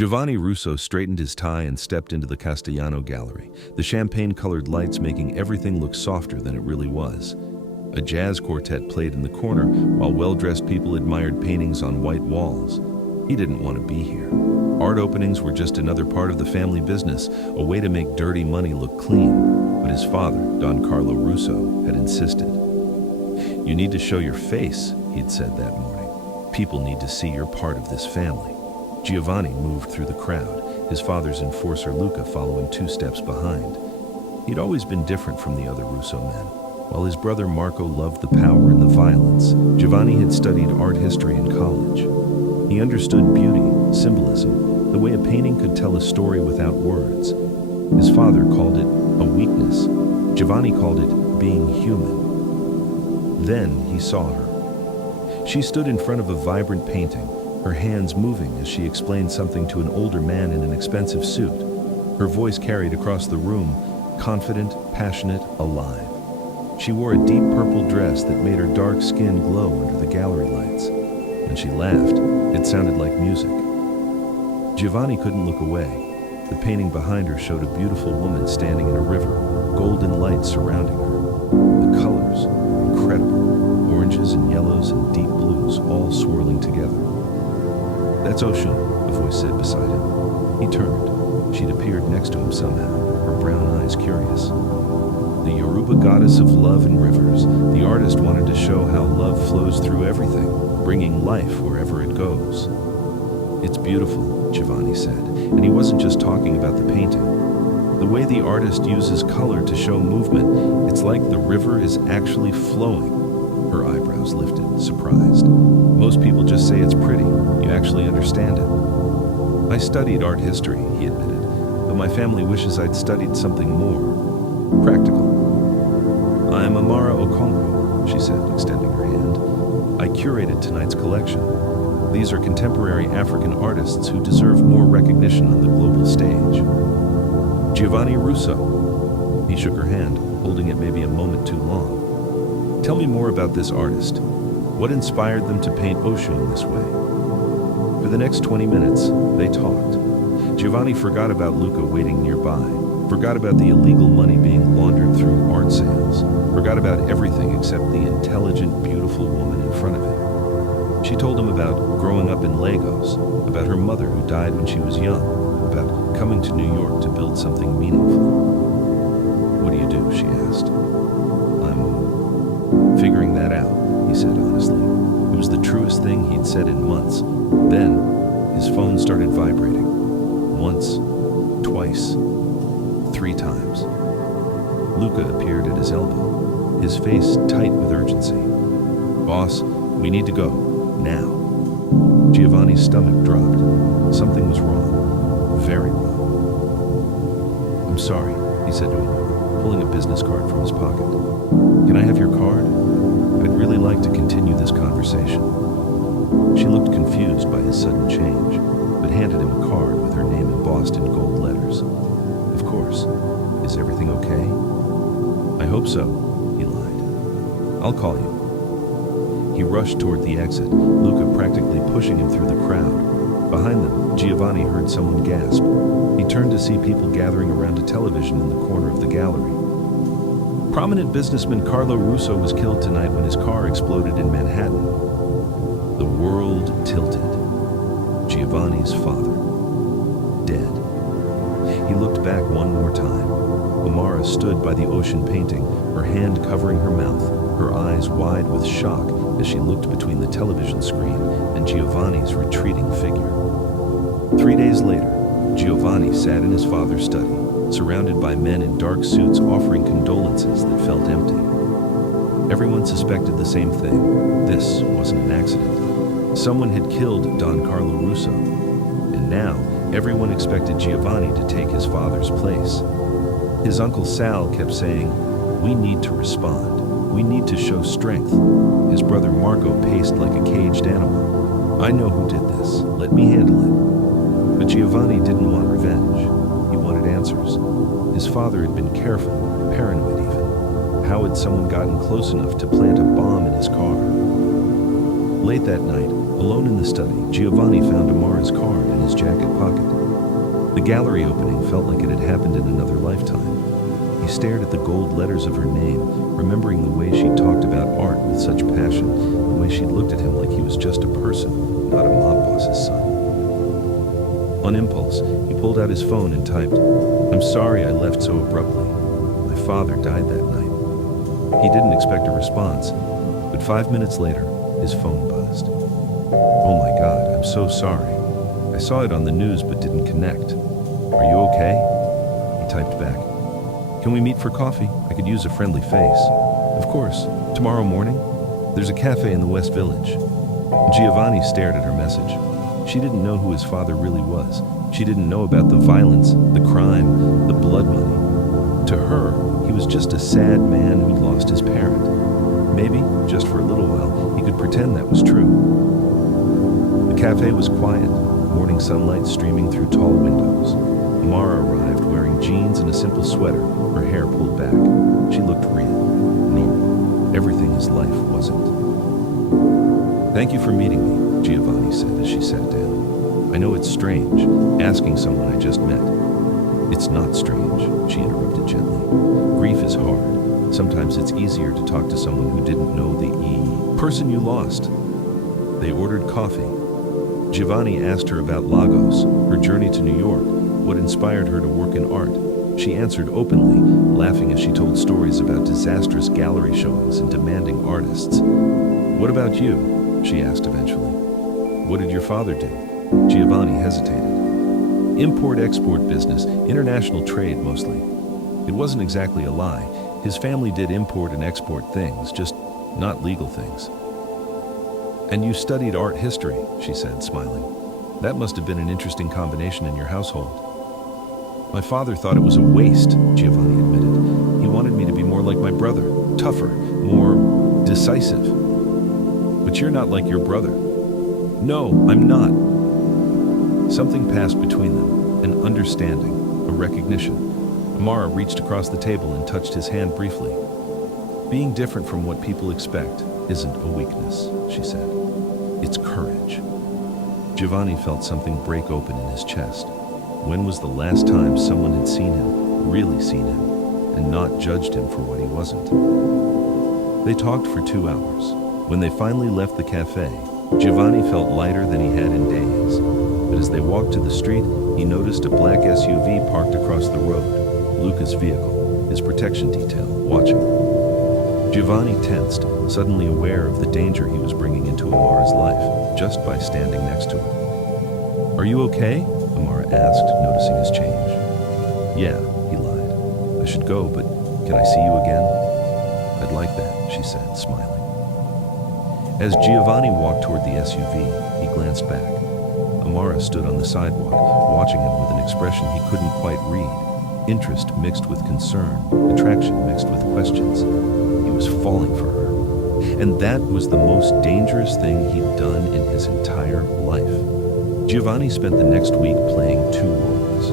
Giovanni Russo straightened his tie and stepped into the Castellano Gallery, the champagne-colored lights making everything look softer than it really was. A jazz quartet played in the corner, while well-dressed people admired paintings on white walls. He didn't want to be here. Art openings were just another part of the family business, a way to make dirty money look clean. But his father, Don Carlo Russo, had insisted. "You need to show your face," he'd said that morning. "People need to see you're part of this family." Giovanni moved through the crowd, his father's enforcer Luca following 2 steps behind. He'd always been different from the other Russo men. While his brother Marco loved the power and the violence, Giovanni had studied art history in college. He understood beauty, symbolism, the way a painting could tell a story without words. His father called it a weakness. Giovanni called it being human. Then he saw her. She stood in front of a vibrant painting, her hands moving as she explained something to an older man in an expensive suit. Her voice carried across the room, confident, passionate, alive. She wore a deep purple dress that made her dark skin glow under the gallery lights. When she laughed, it sounded like music. Giovanni couldn't look away. The painting behind her showed a beautiful woman standing in a river, golden lights surrounding her. The colors were incredible, oranges and yellows and deep blues all swirling together. "That's Oshun," a voice said beside him. He turned. She'd appeared next to him somehow, her brown eyes curious. The Yoruba goddess of love and rivers, the artist wanted to show how love flows through everything, bringing life wherever it goes. "It's beautiful," Giovanni said, and he wasn't just talking about the painting. The way the artist uses color to show movement, it's like the river is actually flowing. Her eyebrows lifted, surprised. "Most people just say it's pretty. You actually understand it." "I studied art history," he admitted, "but my family wishes I'd studied something more practical." "I'm Amara Okongwu," she said, extending her hand. "I curated tonight's collection. These are contemporary African artists who deserve more recognition on the global stage." "Giovanni Russo." He shook her hand, holding it maybe a moment too long. "Tell me more about this artist. What inspired them to paint Oshun this way?" For the next 20 minutes, they talked. Giovanni forgot about Luca waiting nearby, forgot about the illegal money being laundered through art sales, forgot about everything except the intelligent, beautiful woman in front of him. She told him about growing up in Lagos, about her mother who died when she was young, about coming to New York to build something meaningful. "What do you do?" she asked. "I'm figuring that out," he said honestly. It was the truest thing he'd said in months. Then, his phone started vibrating. Once, twice, 3 times. Luca appeared at his elbow, his face tight with urgency. "Boss, we need to go, now." Giovanni's stomach dropped. Something was wrong, very wrong. "I'm sorry," he said to him, pulling a business card from his pocket. "Can I have your card? I'd really like to continue this conversation." She looked confused by his sudden change, but handed him a card with her name embossed in gold letters. "Of course. Is everything okay?" "I hope so," he lied. "I'll call you." He rushed toward the exit, Luca practically pushing him through the crowd. Behind them, Giovanni heard someone gasp. He turned to see people gathering around a television in the corner of the gallery. Prominent businessman Carlo Russo was killed tonight when his car exploded in Manhattan. The world tilted. Giovanni's father, dead. He looked back one more time. Amara stood by the ocean painting, her hand covering her mouth, her eyes wide with shock as she looked between the television screen and Giovanni's retreating figure. 3 days later, Giovanni sat in his father's study, surrounded by men in dark suits offering condolences that felt empty. Everyone suspected the same thing. This wasn't an accident. Someone had killed Don Carlo Russo, and now everyone expected Giovanni to take his father's place. His uncle Sal kept saying, "We need to respond. We need to show strength." His brother Marco paced like a caged animal. "I know who did this. Let me handle it." But Giovanni didn't want revenge. He wanted answers. His father had been careful, paranoid even. How had someone gotten close enough to plant a bomb in his car? Late that night, alone in the study, Giovanni found Amara's card in his his jacket pocket. The gallery opening felt like it had happened in another lifetime. He stared at the gold letters of her name, remembering the way she talked about art with such passion, the way she looked at him like he was just a person, not a mob boss's son. On impulse, he pulled out his phone and typed, "I'm sorry I left so abruptly. My father died that night." He didn't expect a response, but 5 minutes later, his phone buzzed. "Oh my God, I'm so sorry. I saw it on the news but didn't connect. Are you okay?" He typed back, "Can we meet for coffee? I could use a friendly face." "Of course. Tomorrow morning? There's a cafe in the West Village." Giovanni stared at her message. She didn't know who his father really was. She didn't know about the violence, the crime, the blood money. To her, he was just a sad man who'd lost his parent. Maybe, just for a little while, he could pretend that was true. The cafe was quiet, morning sunlight streaming through tall windows. Amara arrived wearing jeans and a simple sweater, her hair pulled back. She looked real, normal, everything his life wasn't. "Thank you for meeting me," Giovanni said as she sat down. "I know it's strange, asking someone I just met." "It's not strange," she interrupted gently. "Grief is hard. Sometimes it's easier to talk to someone who didn't know the person you lost." They ordered coffee. Giovanni asked her about Lagos, her journey to New York, what inspired her to work in art. She answered openly, laughing as she told stories about disastrous gallery showings and demanding artists. "What about you?" she asked eventually. "What did your father do?" Giovanni hesitated. "Import-export business, international trade mostly." It wasn't exactly a lie. His family did import and export things, just not legal things. "And you studied art history," she said, smiling. "That must have been an interesting combination in your household." "My father thought it was a waste," Giovanni admitted. "He wanted me to be more like my brother, tougher, more decisive." "But you're not like your brother." "No, I'm not." Something passed between them, an understanding, a recognition. Amara reached across the table and touched his hand briefly. "Being different from what people expect isn't a weakness," she said. "It's courage." Giovanni felt something break open in his chest. When was the last time someone had seen him, really seen him, and not judged him for what he wasn't? They talked for 2 hours. When they finally left the cafe, Giovanni felt lighter than he had in days. But as they walked to the street, he noticed a black SUV parked across the road, Luca's vehicle, his protection detail, watching. Giovanni tensed, suddenly aware of the danger he was bringing into Amara's life, just by standing next to her. "Are you okay?" Amara asked, noticing his change. "Yeah," he lied. "I should go, but can I see you again?" "I'd like that," she said, smiling. As Giovanni walked toward the SUV, he glanced back. Amara stood on the sidewalk, watching him with an expression he couldn't quite read. Interest mixed with concern, attraction mixed with questions. He was falling for her. And that was the most dangerous thing he'd done in his entire life. Giovanni spent the next week playing 2 roles.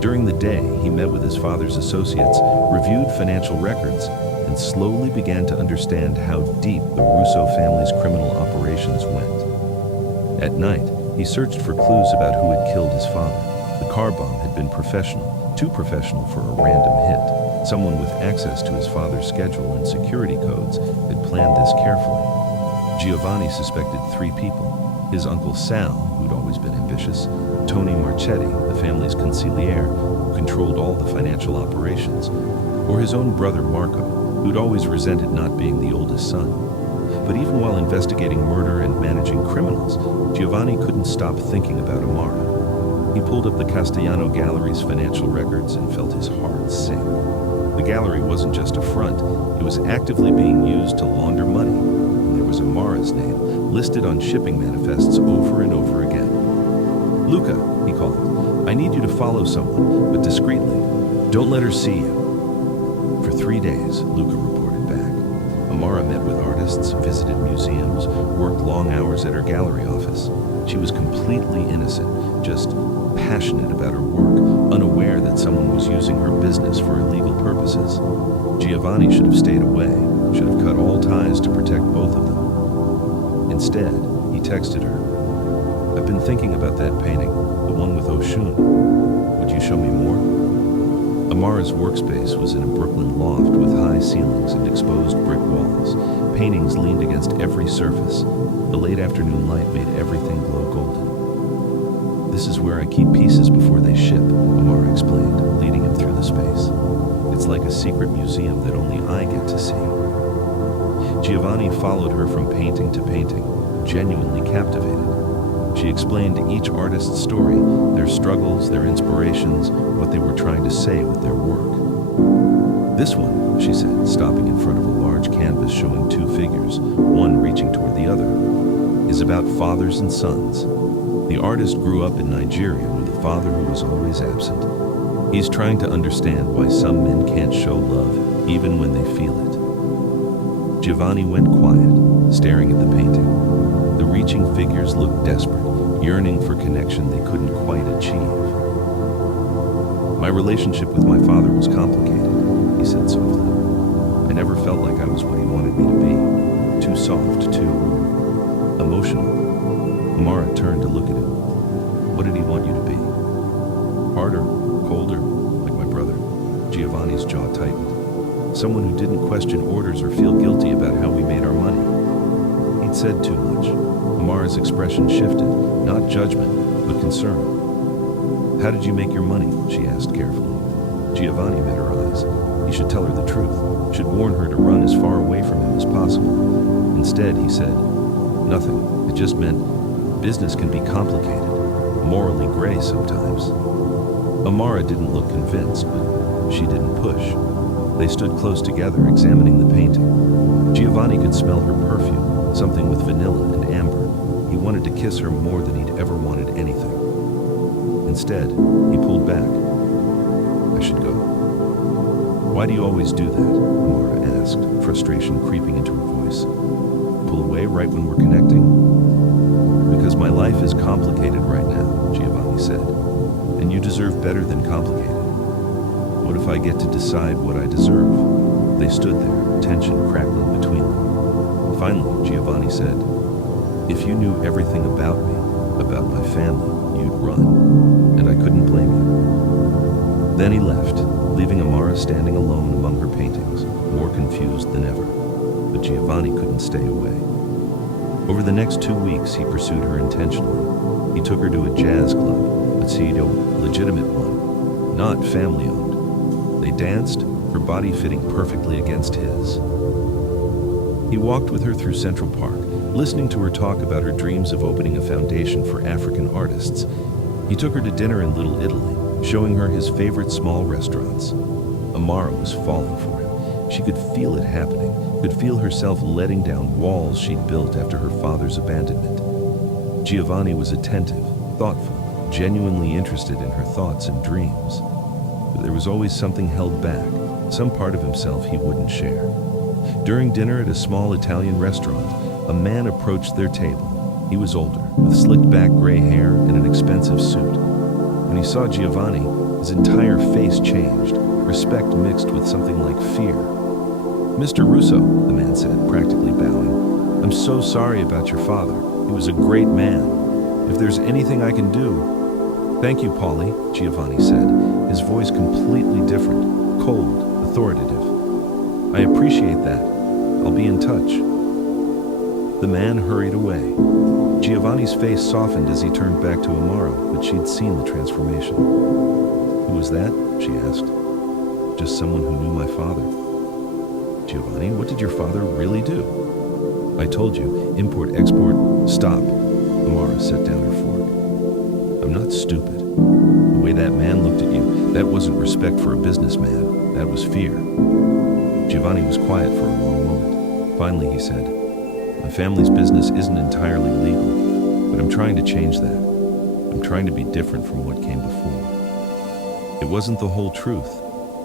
During the day, he met with his father's associates, reviewed financial records, and slowly began to understand how deep the Russo family's criminal operations went. At night, he searched for clues about who had killed his father. The car bomb had been professional, too professional for a random hit. Someone with access to his father's schedule and security codes had planned this carefully. Giovanni suspected 3 people: his uncle Sal, who'd always been ambitious, Tony Marchetti, the family's consigliere, who controlled all the financial operations, or his own brother Marco, who'd always resented not being the oldest son. But even while investigating murder and managing criminals, Giovanni couldn't stop thinking about Amara. He pulled up the Castellano Gallery's financial records and felt his heart sink. The gallery wasn't just a front, it was actively being used to launder money, and there was Amara's name listed on shipping manifests over and over again. "Luca," he called, "I need you to follow someone, but discreetly. Don't let her see you." For 3 days, Luca reported back. Amara met with artists, visited museums, worked long hours at her gallery office. She was completely innocent, just passionate about her work, unaware that someone was using her business for illegal purposes. Giovanni should have stayed away, should have cut all ties to protect both of them. Instead, he texted her, "I've been thinking about that painting, the along with Oshun. Would you show me more? Amara's workspace was in a Brooklyn loft with high ceilings and exposed brick walls. Paintings leaned against every surface. The late afternoon light made everything glow golden. This is where I keep pieces before they ship, Amara explained, leading him through the space. It's like a secret museum that only I get to see. Giovanni followed her from painting to painting, genuinely captivated. She explained each artist's story, their struggles, their inspirations, what they were trying to say with their work. This one, she said, stopping in front of a large canvas showing two figures, one reaching toward the other, is about fathers and sons. The artist grew up in Nigeria with a father who was always absent. He's trying to understand why some men can't show love even when they feel it. Giovanni went quiet, staring at the painting. The reaching figures looked desperate, yearning for connection they couldn't quite achieve. My relationship with my father was complicated, he said softly. I never felt like I was what he wanted me to be. Too soft, too emotional. Amara turned to look at him. What did he want you to be? Harder, colder, like my brother. Giovanni's jaw tightened. Someone who didn't question orders or feel guilty about how we made our money. He'd said too much. Amara's expression shifted, not judgment, but concern. How did you make your money? She asked carefully. Giovanni met her eyes. He should tell her the truth, should warn her to run as far away from him as possible. Instead, he said, nothing. It just meant business can be complicated, morally gray sometimes. Amara didn't look convinced, but she didn't push. They stood close together, examining the painting. Giovanni could smell her perfume, something with vanilla and amber. He wanted to kiss her more than he'd ever wanted anything. Instead, he pulled back. I should go. Why do you always do that? Amara asked, frustration creeping into her voice. Pull away right when we're connecting? Because my life is complicated right now, Giovanni said. And you deserve better than complicated. What if I get to decide what I deserve? They stood there, tension crackling between them. Finally, Giovanni said, if you knew everything about me, about my family, you'd run. And I couldn't blame you. Then he left, leaving Amara standing alone among her paintings, more confused than ever. But Giovanni couldn't stay away. Over the next 2 weeks, he pursued her intentionally. He took her to a jazz club, a legitimate one, not family-owned. They danced, her body fitting perfectly against his. He walked with her through Central Park, listening to her talk about her dreams of opening a foundation for African artists. He took her to dinner in Little Italy, showing her his favorite small restaurants. Amara was falling for him. She could feel it happening, could feel herself letting down walls she'd built after her father's abandonment. Giovanni was attentive, thoughtful, genuinely interested in her thoughts and dreams. But there was always something held back, some part of himself he wouldn't share. During dinner at a small Italian restaurant, a man approached their table. He was older, with slicked-back gray hair and an expensive suit. When he saw Giovanni, his entire face changed, respect mixed with something like fear. Mr. Russo, the man said, practically bowing, I'm so sorry about your father. He was a great man. If there's anything I can do... Thank you, Polly, Giovanni said, his voice completely different, cold, authoritative. I appreciate that. I'll be in touch. The man hurried away. Giovanni's face softened as he turned back to Amara, but she'd seen the transformation. Who was that? She asked. Just someone who knew my father. Giovanni, what did your father really do? I told you, import, export, stop. Amara set down her fork. I'm not stupid. The way that man looked at you, that wasn't respect for a businessman. That was fear. Giovanni was quiet for a long moment. Finally, he said, my family's business isn't entirely legal, but I'm trying to change that. I'm trying to be different from what came before. It wasn't the whole truth,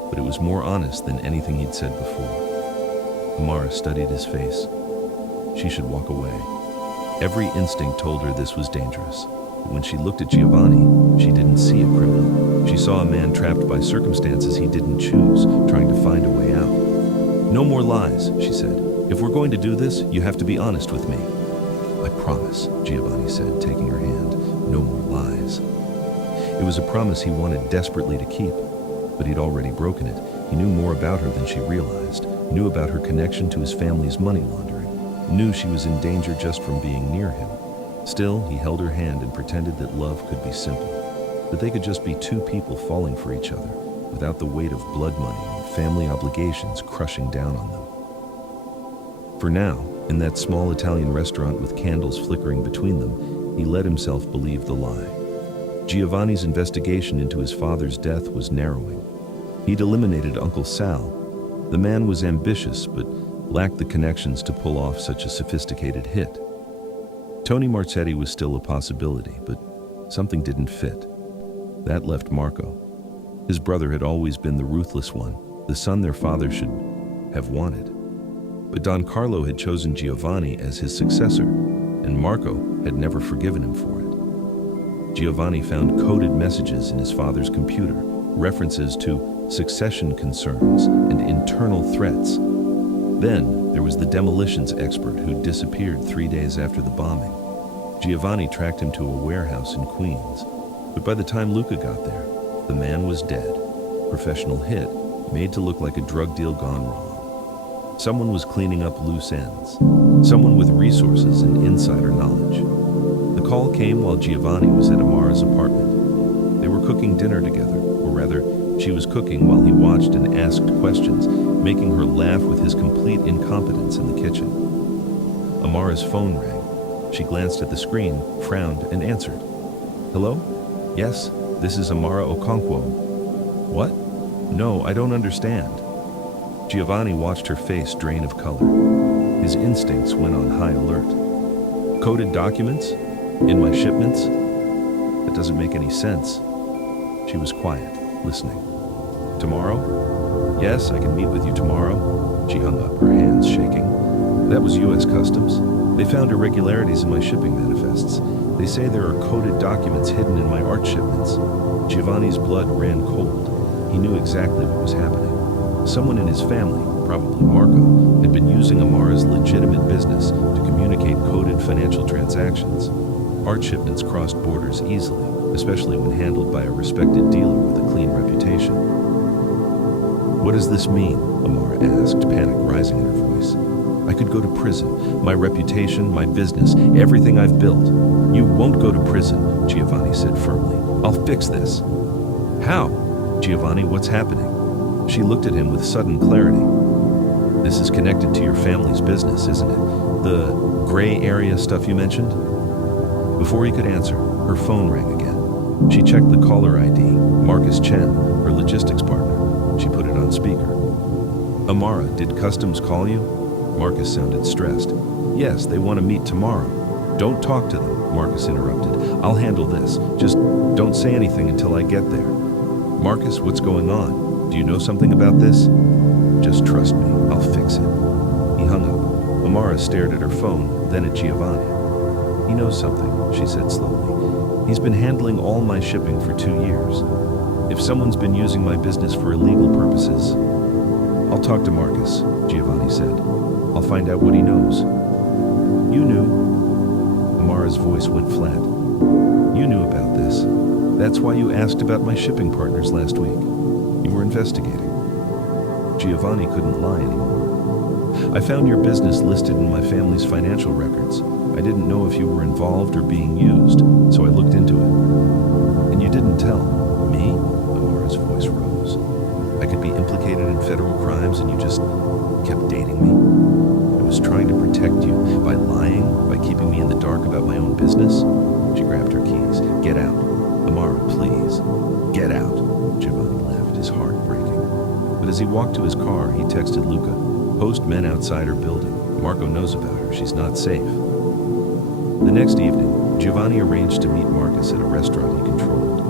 but it was more honest than anything he'd said before. Amara studied his face. She should walk away. Every instinct told her this was dangerous. But when she looked at Giovanni, she didn't see a criminal. She saw a man trapped by circumstances he didn't choose, trying to find a way out. No more lies, she said. If we're going to do this, you have to be honest with me. I promise, Giovanni said, taking her hand. No more lies. It was a promise he wanted desperately to keep, but he'd already broken it. He knew more about her than she realized, knew about her connection to his family's money laundering, knew she was in danger just from being near him. Still, he held her hand and pretended that love could be simple, that they could just be two people falling for each other, without the weight of blood money and family obligations crushing down on them. For now, in that small Italian restaurant with candles flickering between them, he let himself believe the lie. Giovanni's investigation into his father's death was narrowing. He'd eliminated Uncle Sal. The man was ambitious, but lacked the connections to pull off such a sophisticated hit. Tony Marzetti was still a possibility, but something didn't fit. That left Marco. His brother had always been the ruthless one, the son their father should have wanted. But Don Carlo had chosen Giovanni as his successor, and Marco had never forgiven him for it. Giovanni found coded messages in his father's computer, references to succession concerns and internal threats. Then there was the demolitions expert who disappeared 3 days after the bombing. Giovanni tracked him to a warehouse in Queens, but by the time Luca got there, the man was dead. Professional hit, made to look like a drug deal gone wrong. Someone was cleaning up loose ends. Someone with resources and insider knowledge. The call came while Giovanni was at Amara's apartment. They were cooking dinner together, or rather, she was cooking while he watched and asked questions, making her laugh with his complete incompetence in the kitchen. Amara's phone rang. She glanced at the screen, frowned, and answered. "Hello? Yes, this is Amara Okonkwo." "What? No, I don't understand." Giovanni watched her face drain of color. His instincts went on high alert. "Coded documents? In my shipments? That doesn't make any sense." She was quiet, listening. "Tomorrow? Yes, I can meet with you tomorrow." She hung up, her hands shaking. "That was U.S. Customs. They found irregularities in my shipping manifests. They say there are coded documents hidden in my art shipments." Giovanni's blood ran cold. He knew exactly what was happening. Someone in his family, probably Marco, had been using Amara's legitimate business to communicate coded financial transactions. Art shipments crossed borders easily, especially when handled by a respected dealer with a clean reputation. "What does this mean?" Amara asked, panic rising in her voice. "I could go to prison. My reputation, my business, everything I've built." "You won't go to prison," Giovanni said firmly. "I'll fix this." "How?" "Giovanni, what's happening?" She looked at him with sudden clarity. "This is connected to your family's business, isn't it? The gray area stuff you mentioned?" Before he could answer, her phone rang again. She checked the caller ID, Marcus Chen, her logistics partner. She put it on speaker. "Amara, did Customs call you?" Marcus sounded stressed. "Yes, they want to meet tomorrow." "Don't talk to them," Marcus interrupted. "I'll handle this. Just don't say anything until I get there." "Marcus, what's going on? Do you know something about this?" "Just trust me. I'll fix it." He hung up. Amara stared at her phone, then at Giovanni. "He knows something," she said slowly. "He's been handling all my shipping for 2 years. If someone's been using my business for illegal purposes..." "I'll talk to Marcus," Giovanni said. "I'll find out what he knows." "You knew." Amara's voice went flat. "You knew about this. That's why you asked about my shipping partners last week. You were investigating." Giovanni couldn't lie anymore. "I found your business listed in my family's financial records. I didn't know if you were involved or being used, so I looked into it." "And you didn't tell me?" Amara's voice rose. "I could be implicated in federal crimes and you just kept dating me? I was trying to protect you by lying, by keeping me in the dark about my own business?" She grabbed her keys. "Get out. Amara, please. Get out." Giovanni laughed, his heart breaking. But as he walked to his car, he texted Luca. "Post men outside her building. Marco knows about her. She's not safe." The next evening, Giovanni arranged to meet Marcus at a restaurant he controlled.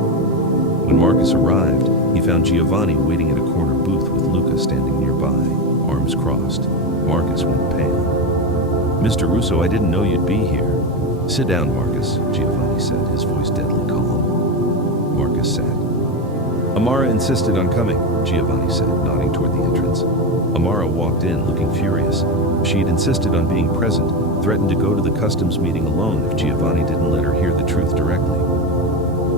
When Marcus arrived, he found Giovanni waiting at a corner booth with Luca standing nearby, arms crossed. Marcus went pale. "Mr. Russo, I didn't know you'd be here." "Sit down, Marcus," Giovanni said, his voice deadly calm. Marcus sat. "Amara insisted on coming," Giovanni said, nodding toward the entrance. Amara walked in, looking furious. She had insisted on being present, threatened to go to the customs meeting alone if Giovanni didn't let her hear the truth directly.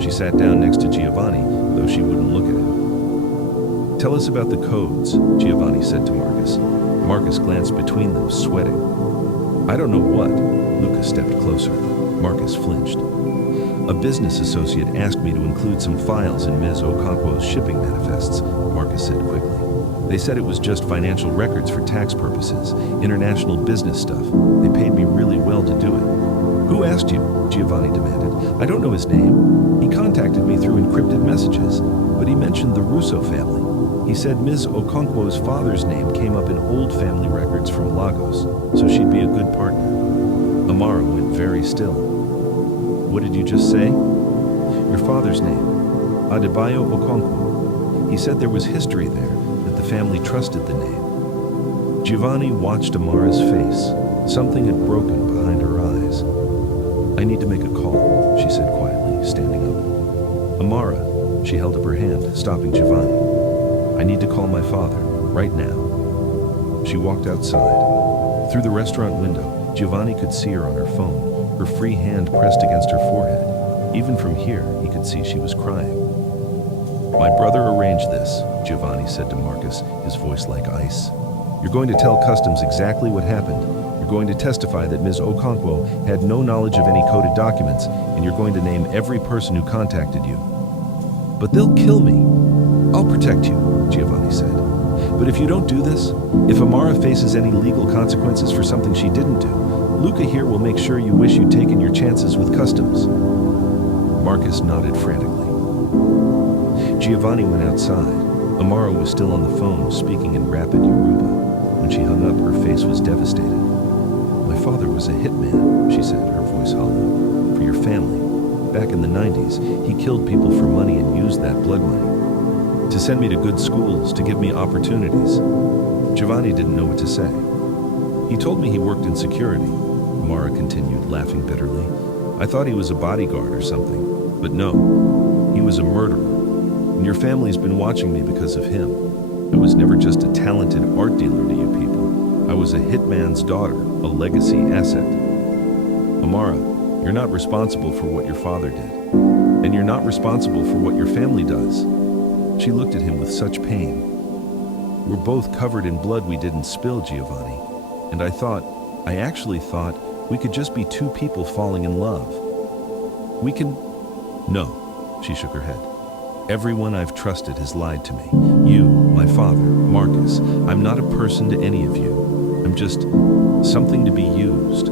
She sat down next to Giovanni, though she wouldn't look at him. "Tell us about the codes," Giovanni said to Marcus. Marcus glanced between them, sweating. "I don't know what." Luca stepped closer. Marcus flinched. "A business associate asked me to include some files in Ms. Okonkwo's shipping manifests," Marcus said quickly. "They said it was just financial records for tax purposes, international business stuff. They paid me really well to do it." "Who asked you?" Giovanni demanded. "I don't know his name. He contacted me through encrypted messages, but he mentioned the Russo family. He said Ms. Okonkwo's father's name came up in old family records from Lagos, so she'd be a good partner." Amara went very still. "What did you just say?" "Your father's name, Adebayo Okonkwo. He said there was history there, that the family trusted the name." Giovanni watched Amara's face. Something had broken behind her eyes. "I need to make a call," she said quietly, standing up. "Amara," she held up her hand, stopping Giovanni. "I need to call my father, right now." She walked outside. Through the restaurant window, Giovanni could see her on her phone, her free hand pressed against her forehead. Even from here, he could see she was crying. "My brother arranged this," Giovanni said to Marcus, his voice like ice. "You're going to tell Customs exactly what happened. You're going to testify that Ms. Okonkwo had no knowledge of any coded documents, and you're going to name every person who contacted you." "But they'll kill me." "I'll protect you," Giovanni said. "But if you don't do this, if Amara faces any legal consequences for something she didn't do, Luca here will make sure you wish you'd taken your chances with Customs." Marcus nodded frantically. Giovanni went outside. Amara was still on the phone, speaking in rapid Yoruba. When she hung up, her face was devastated. "My father was a hitman," she said, her voice hollow. "For your family. Back in the 90s, he killed people for money and used that blood money to send me to good schools, to give me opportunities." Giovanni didn't know what to say. "He told me he worked in security," Amara continued, laughing bitterly. "I thought he was a bodyguard or something, but no, he was a murderer. And your family's been watching me because of him. I was never just a talented art dealer to you people. I was a hitman's daughter, a legacy asset. Amara, you're not responsible for what your father did. And you're not responsible for what your family does." She looked at him with such pain. "We're both covered in blood we didn't spill, Giovanni. And I actually thought we could just be two people falling in love. We can..." "No," she shook her head. "Everyone I've trusted has lied to me. You, my father, Marcus. I'm not a person to any of you. I'm just something to be used."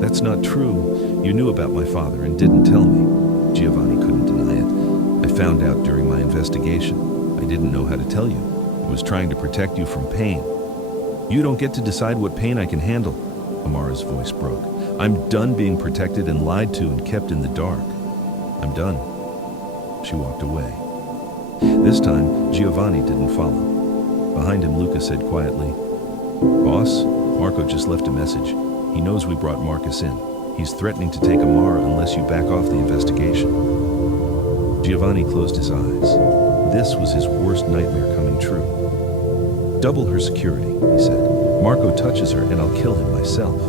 "That's not true. You knew about my father and didn't tell me." Giovanni couldn't deny it. "I found out during my investigation. I didn't know how to tell you. I was trying to protect you from pain." "You don't get to decide what pain I can handle." Amara's voice broke. "I'm done being protected and lied to and kept in the dark. I'm done." She walked away. This time, Giovanni didn't follow. Behind him, Luca said quietly, "Boss, Marco just left a message. He knows we brought Marcus in. He's threatening to take Amara unless you back off the investigation." Giovanni closed his eyes. This was his worst nightmare coming true. "Double her security," he said. "Marco touches her and I'll kill him myself."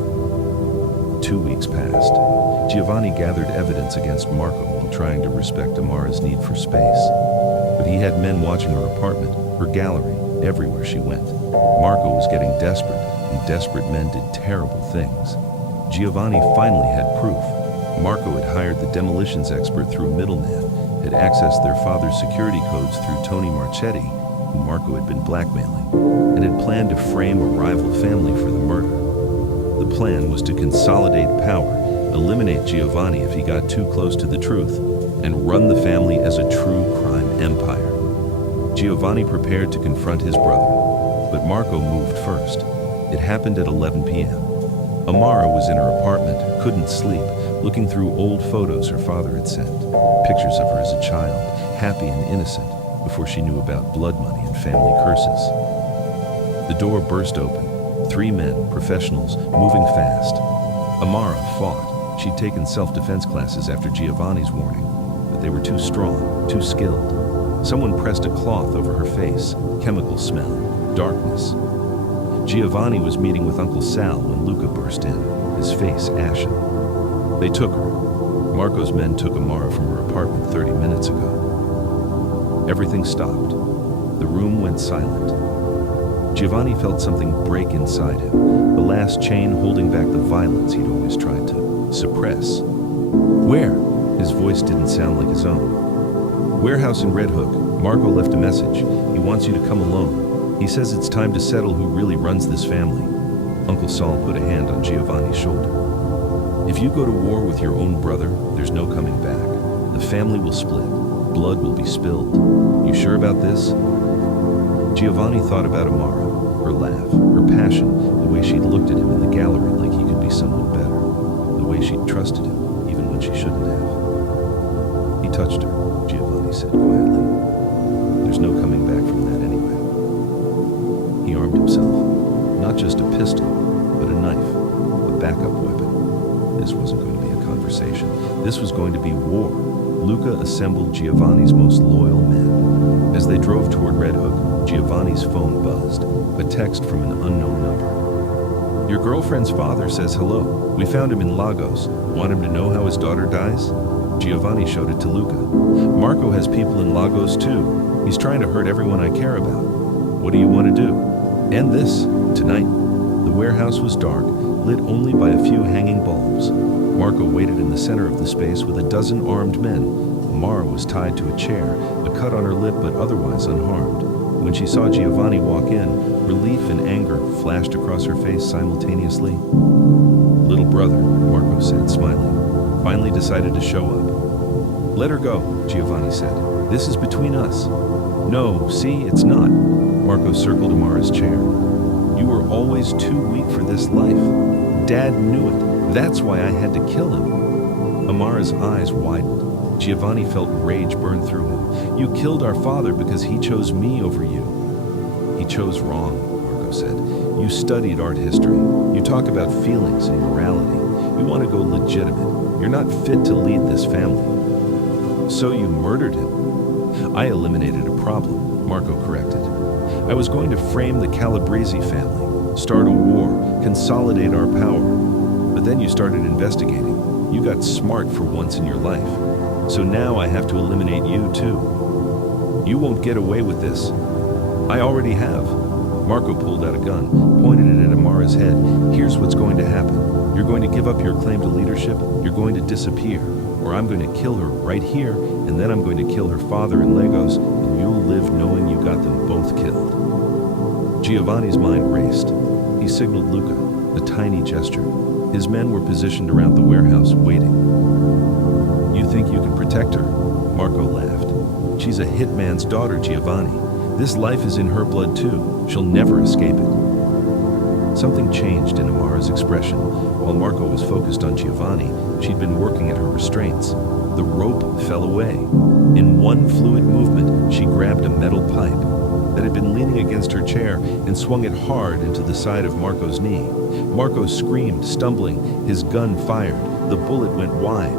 2 weeks passed. Giovanni gathered evidence against Marco while trying to respect Amara's need for space. But he had men watching her apartment, her gallery, everywhere she went. Marco was getting desperate, and desperate men did terrible things. Giovanni finally had proof. Marco had hired the demolitions expert through a middleman, had accessed their father's security codes through Tony Marchetti, who Marco had been blackmailing, and had planned to frame a rival family for the murder. The plan was to consolidate power, eliminate Giovanni if he got too close to the truth, and run the family as a true crime empire. Giovanni prepared to confront his brother, but Marco moved first. It happened at 11 p.m. Amara was in her apartment, couldn't sleep, looking through old photos her father had sent. Pictures of her as a child, happy and innocent, before she knew about blood money and family curses. The door burst open. 3 men, professionals, moving fast. Amara fought. She'd taken self-defense classes after Giovanni's warning, but they were too strong, too skilled. Someone pressed a cloth over her face. Chemical smell. Darkness. Giovanni was meeting with Uncle Sal when Luca burst in, his face ashen. They took her. Marco's men took Amara from her apartment 30 minutes ago. Everything stopped. The room went silent. Giovanni felt something break inside him, the last chain holding back the violence he'd always tried to suppress. Where? His voice didn't sound like his own. Warehouse in Red Hook. Marco left a message. He wants you to come alone. He says it's time to settle who really runs this family. Uncle Saul put a hand on Giovanni's shoulder. If you go to war with your own brother, there's no coming back. The family will split. Blood will be spilled. You sure about this? Giovanni thought about Amara, her laugh, her passion, the way she'd looked at him in the gallery like he could be someone better, the way she'd trusted him, even when she shouldn't have. He touched her, Giovanni said quietly. There's no coming back from that anyway. He armed himself. Not just a pistol, but a knife, a backup weapon. This wasn't going to be a conversation. This was going to be war. Luca assembled Giovanni's most loyal men. As they drove toward Red Hook, Giovanni's phone buzzed, a text from an unknown number. Your girlfriend's father says hello. We found him in Lagos. Want him to know how his daughter dies? Giovanni showed it to Luca. Marco has people in Lagos too. He's trying to hurt everyone I care about. What do you want to do? End this, tonight. The warehouse was dark, lit only by a few hanging bulbs. Marco waited in the center of the space with a dozen armed men. Amara was tied to a chair, a cut on her lip but otherwise unharmed. When she saw Giovanni walk in, relief and anger flashed across her face simultaneously. Little brother, Marco said, smiling, finally decided to show up. Let her go, Giovanni said. This is between us. No, see, it's not. Marco circled Amara's chair. You were always too weak for this life. Dad knew it. That's why I had to kill him. Amara's eyes widened. Giovanni felt rage burn through him. You killed our father because he chose me over you. He chose wrong, Marco said. You studied art history. You talk about feelings and morality. You want to go legitimate. You're not fit to lead this family. So you murdered him. I eliminated a problem, Marco corrected. I was going to frame the Calabrese family, start a war, consolidate our power. But then you started investigating. You got smart for once in your life. So now I have to eliminate you too. You won't get away with this. I already have. Marco pulled out a gun, pointed it at Amara's head. Here's what's going to happen. You're going to give up your claim to leadership. You're going to disappear. Or I'm going to kill her right here, and then I'm going to kill her father in Lagos, and you'll live knowing you got them both killed. Giovanni's mind raced. He signaled Luca, a tiny gesture. His men were positioned around the warehouse, waiting. You think you can protect her? Marco laughed. She's a hitman's daughter, Giovanni. This life is in her blood too. She'll never escape it. Something changed in Amara's expression. While Marco was focused on Giovanni, she'd been working at her restraints. The rope fell away. In one fluid movement, she grabbed a metal pipe that had been leaning against her chair and swung it hard into the side of Marco's knee. Marco screamed, stumbling. His gun fired. The bullet went wide.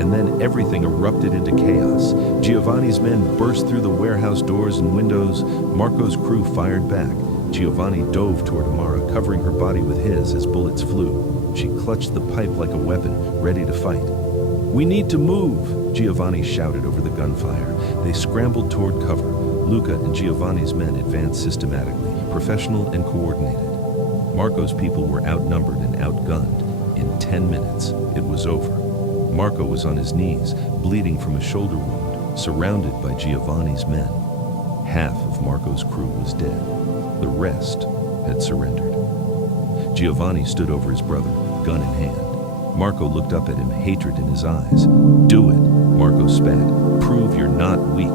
And then everything erupted into chaos. Giovanni's men burst through the warehouse doors and windows. Marco's crew fired back. Giovanni dove toward Amara, covering her body with his as bullets flew. She clutched the pipe like a weapon, ready to fight. We need to move, Giovanni shouted over the gunfire. They scrambled toward cover. Luca and Giovanni's men advanced systematically, professional and coordinated. Marco's people were outnumbered and outgunned. In 10 minutes, it was over. Marco was on his knees, bleeding from a shoulder wound, surrounded by Giovanni's men. Half of Marco's crew was dead. The rest had surrendered. Giovanni stood over his brother, gun in hand. Marco looked up at him, hatred in his eyes. Do it, Marco spat. Prove you're not weak.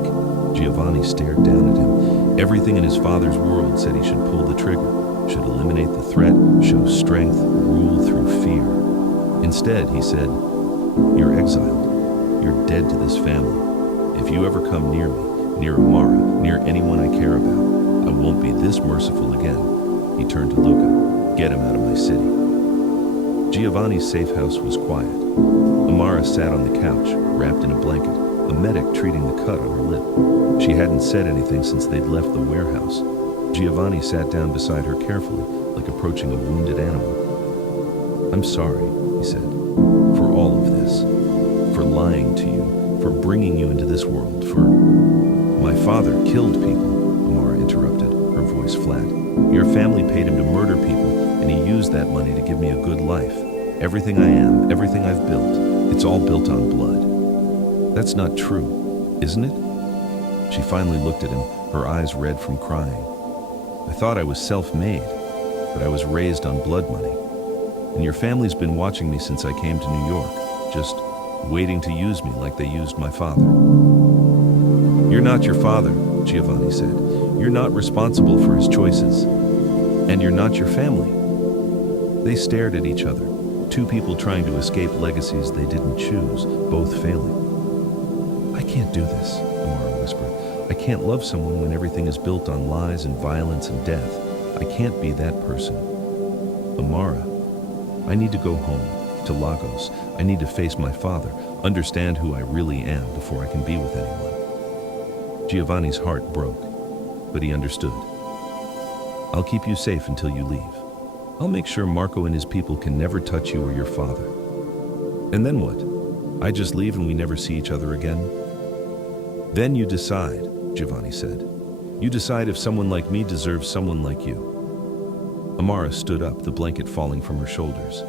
Giovanni stared down at him. Everything in his father's world said he should pull the trigger, should eliminate the threat, show strength, rule through fear. Instead, he said, You're exiled. You're dead to this family. If you ever come near me, near Amara, near anyone I care about, I won't be this merciful again. He turned to Luca. Get him out of my city. Giovanni's safe house was quiet. Amara sat on the couch, wrapped in a blanket, a medic treating the cut on her lip. She hadn't said anything since they'd left the warehouse. Giovanni sat down beside her carefully, like approaching a wounded animal. I'm sorry, he said, for all of this, for lying to you, for bringing you into this world, for... My father killed people, Amara interrupted, her voice flat. Your family paid him to murder people, and he used that money to give me a good life. Everything I am, everything I've built, it's all built on blood. That's not true, isn't it? She finally looked at him, her eyes red from crying. I thought I was self-made, but I was raised on blood money. And your family's been watching me since I came to New York, just waiting to use me like they used my father. You're not your father, Giovanni said. You're not responsible for his choices. And you're not your family. They stared at each other, two people trying to escape legacies they didn't choose, both failing. I can't do this, Amara whispered. I can't love someone when everything is built on lies and violence and death. I can't be that person. Amara, I need to go home, to Lagos. I need to face my father, understand who I really am before I can be with anyone. Giovanni's heart broke, but he understood. I'll keep you safe until you leave. I'll make sure Marco and his people can never touch you or your father. And then what? I just leave and we never see each other again? Then you decide, Giovanni said. You decide if someone like me deserves someone like you. Amara stood up, the blanket falling from her shoulders.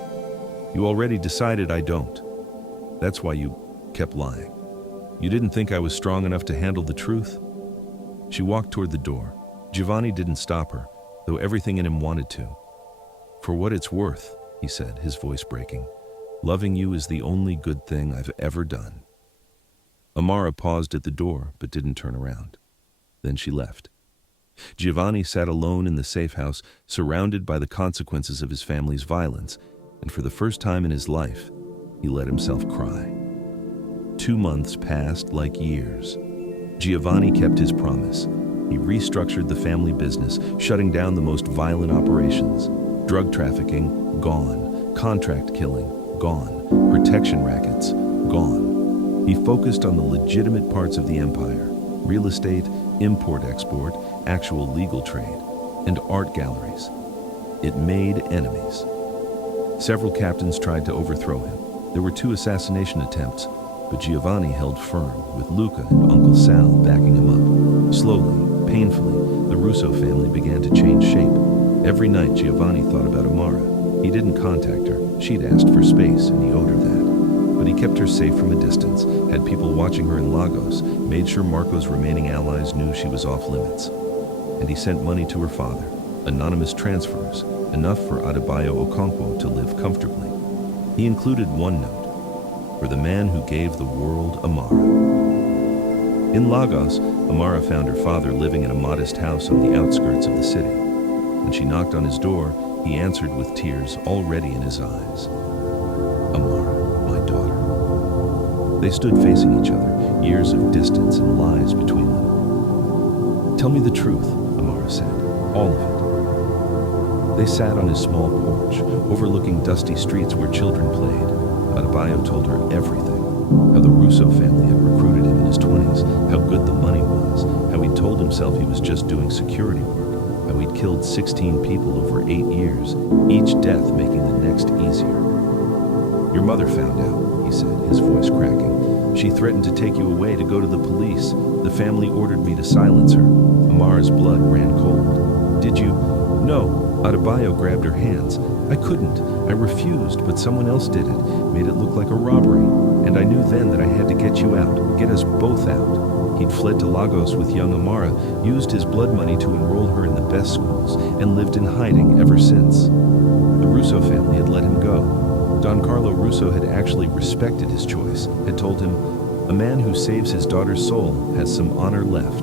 You already decided I don't. That's why you kept lying. You didn't think I was strong enough to handle the truth? She walked toward the door. Giovanni didn't stop her, though everything in him wanted to. For what it's worth, he said, his voice breaking, loving you is the only good thing I've ever done. Amara paused at the door, but didn't turn around. Then she left. Giovanni sat alone in the safe house, surrounded by the consequences of his family's violence, and for the first time in his life, he let himself cry. 2 months passed like years. Giovanni kept his promise. He restructured the family business, shutting down the most violent operations. Drug trafficking, gone. Contract killing, gone. Protection rackets, gone. He focused on the legitimate parts of the empire: real estate, import-export, actual legal trade, and art galleries. It made enemies. Several captains tried to overthrow him. There were 2 assassination attempts, but Giovanni held firm, with Luca and Uncle Sal backing him up. Slowly, painfully, the Russo family began to change shape. Every night Giovanni thought about Amara. He didn't contact her. She'd asked for space, and he owed her that. But he kept her safe from a distance, had people watching her in Lagos, made sure Marco's remaining allies knew she was off limits. And he sent money to her father, anonymous transfers, enough for Adebayo Okonkwo to live comfortably. He included one note: for the man who gave the world Amara. In Lagos, Amara found her father living in a modest house on the outskirts of the city. When she knocked on his door, he answered with tears already in his eyes. Amara, my daughter. They stood facing each other, years of distance and lies between them. Tell me the truth, Amara said, all of it. They sat on his small porch, overlooking dusty streets where children played. Adebayo told her everything. How the Russo family had recruited him in his 20s, how good the money was, how he'd told himself he was just doing security work, how he'd killed 16 people over 8 years, each death making the next easier. Your mother found out, he said, his voice cracking. She threatened to take you away to go to the police. The family ordered me to silence her. Amara's blood ran cold. Did you? No. Adebayo grabbed her hands. I couldn't. I refused, but someone else did it, made it look like a robbery. And I knew then that I had to get you out, get us both out. He'd fled to Lagos with young Amara, used his blood money to enroll her in the best schools, and lived in hiding ever since. The Russo family had let him go. Don Carlo Russo had actually respected his choice, had told him, a man who saves his daughter's soul has some honor left.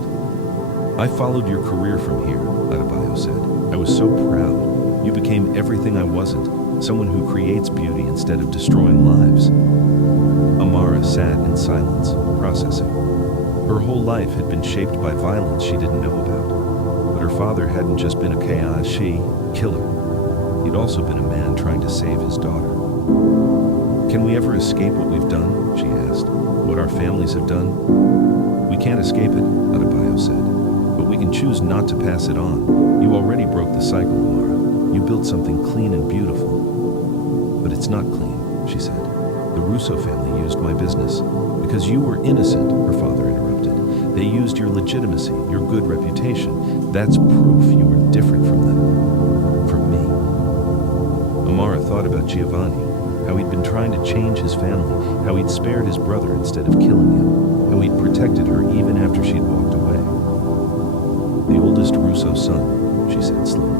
I followed your career from here, Adebayo said. I was so proud. You became everything I wasn't, someone who creates beauty instead of destroying lives. Amara sat in silence, processing. Her whole life had been shaped by violence she didn't know about. But her father hadn't just been a killer. He'd also been a man trying to save his daughter. Can we ever escape what we've done? She asked. What our families have done? We can't escape it, Adebayo said. But we can choose not to pass it on. You already broke the cycle, Amara. You built something clean and beautiful. But it's not clean, she said. The Russo family used my business. Because you were innocent, her father interrupted. They used your legitimacy, your good reputation. That's proof you were different from them. From me. Amara thought about Giovanni, how he'd been trying to change his family, how he'd spared his brother instead of killing him, how he'd protected her even after she'd walked away. The oldest Russo son, she said slowly.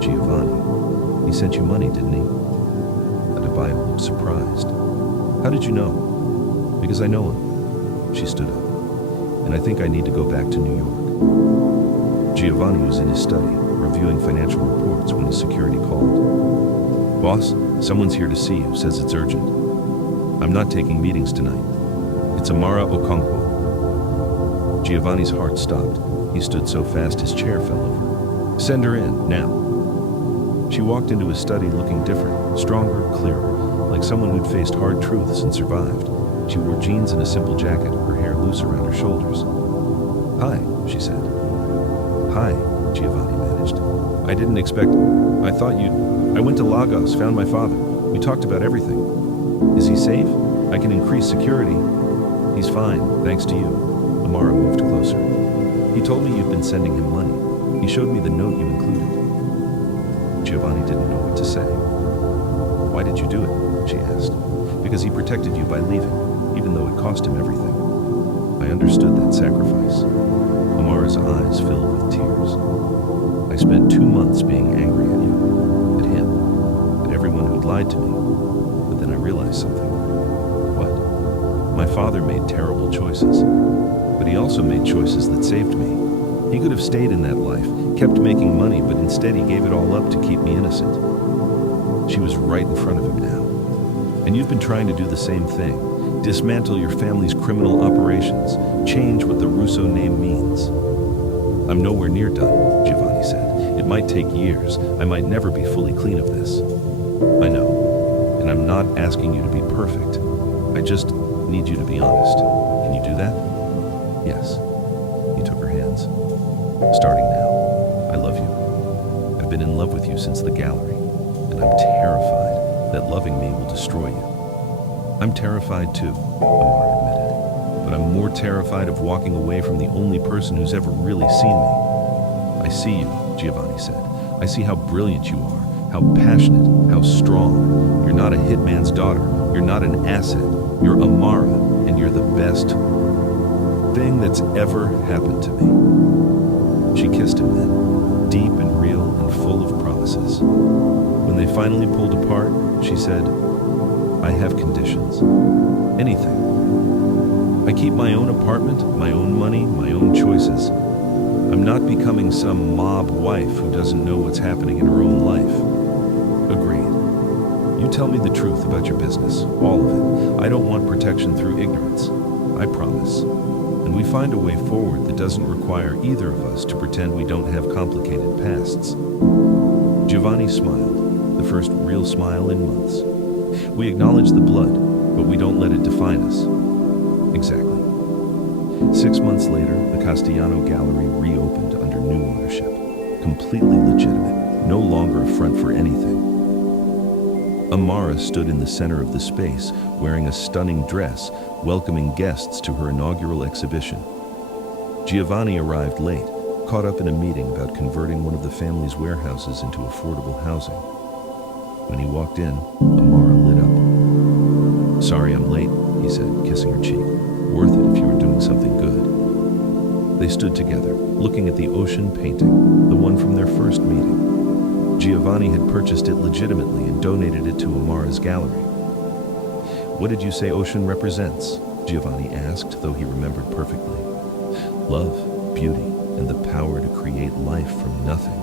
Giovanni. He sent you money, didn't he? Adebayo looked surprised. How did you know? Because I know him. She stood up. And I think I need to go back to New York. Giovanni was in his study, reviewing financial reports when his security called. Boss, someone's here to see you, says it's urgent. I'm not taking meetings tonight. It's Amara Okonkwo. Giovanni's heart stopped. He stood so fast his chair fell over. Send her in, now. She walked into his study looking different, stronger, clearer, like someone who'd faced hard truths and survived. She wore jeans and a simple jacket, her hair loose around her shoulders. Hi, she said. Hi, Giovanni managed. I didn't expect... I thought you'd... I went to Lagos, found my father. We talked about everything. Is he safe? I can increase security. He's fine, thanks to you. Amara moved closer. He told me you'd been sending him money. He showed me the note you included. Giovanni didn't know what to say. Why did you do it? She asked. Because he protected you by leaving, even though it cost him everything. I understood that sacrifice. Amara's eyes filled with tears. I spent 2 months being angry at you, at him, at everyone who'd lied to me. But then I realized something. What? My father made terrible choices. But he also made choices that saved me. He could have stayed in that life, kept making money, but instead he gave it all up to keep me innocent. She was right in front of him now. And you've been trying to do the same thing. Dismantle your family's criminal operations. Change what the Russo name means. I'm nowhere near done, Giovanni said. It might take years. I might never be fully clean of this. I know. And I'm not asking you to be perfect. I just need you to be honest. Can you do that? Yes. He took her hands. Starting now, I love you. I've been in love with you since the gallery. And I'm terrified that loving me will destroy you. I'm terrified too, Amara admitted. But I'm more terrified of walking away from the only person who's ever really seen me. I see you, Giovanni said. I see how brilliant you are, how passionate, how strong. You're not a hitman's daughter. You're not an asset. You're Amara, and you're the best thing that's ever happened to me. She kissed him then, deep and real and full of promises. When they finally pulled apart, she said, I have conditions. Anything. I keep my own apartment, my own money, my own choices. I'm not becoming some mob wife who doesn't know what's happening in her own life. Agreed. You tell me the truth about your business, all of it. I don't want protection through ignorance. I promise. And we find a way forward that doesn't require either of us to pretend we don't have complicated pasts. Giovanni smiled, the first real smile in months. We acknowledge the blood, but we don't let it define us. Exactly. 6 months later, the Castellano Gallery reopened under new ownership. Completely legitimate, no longer a front for anything. Amara stood in the center of the space, wearing a stunning dress, welcoming guests to her inaugural exhibition. Giovanni arrived late, caught up in a meeting about converting one of the family's warehouses into affordable housing. When he walked in, Amara lit up. Sorry I'm late, he said, kissing her cheek. Worth it if you were doing something good. They stood together, looking at the ocean painting, the one from their first meeting. Giovanni had purchased it legitimately and donated it to Amara's gallery. What did you say ocean represents? Giovanni asked, though he remembered perfectly. Love, beauty, and the power to create life from nothing.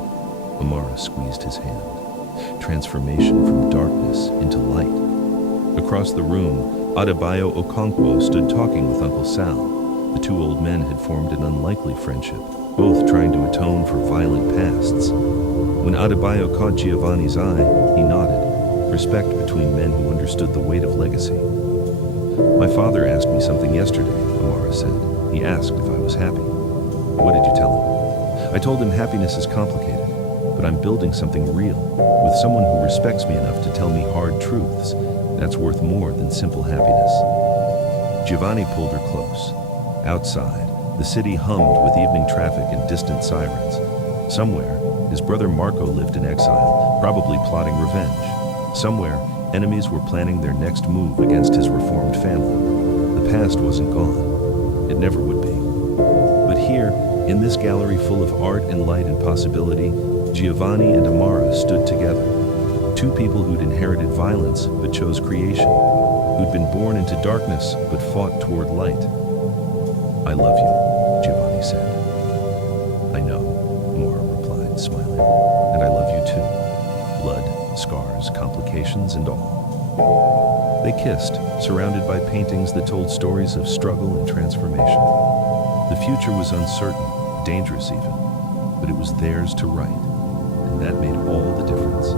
Amara squeezed his hand. Transformation from darkness into light. Across the room, Adebayo Okonkwo stood talking with Uncle Sal. The two old men had formed an unlikely friendship, both trying to atone for violent pasts. When Adebayo caught Giovanni's eye, he nodded. Respect between men who understood the weight of legacy. My father asked me something yesterday, Amara said. He asked if I was happy. What did you tell him? I told him happiness is complicated, but I'm building something real, with someone who respects me enough to tell me hard truths. That's worth more than simple happiness. Giovanni pulled her close. Outside, the city hummed with evening traffic and distant sirens. Somewhere, his brother Marco lived in exile, probably plotting revenge. Somewhere, enemies were planning their next move against his reformed family. The past wasn't gone. It never would be. But here, in this gallery full of art and light and possibility, Giovanni and Amara stood together. Two people who'd inherited violence but chose creation, who'd been born into darkness but fought toward light. "I love you," Giovanni said. "I know," Amara replied, smiling. "And I love you too. Blood, scars, complications, and all." They kissed, surrounded by paintings that told stories of struggle and transformation. The future was uncertain, dangerous even, but it was theirs to write, and that made all the difference.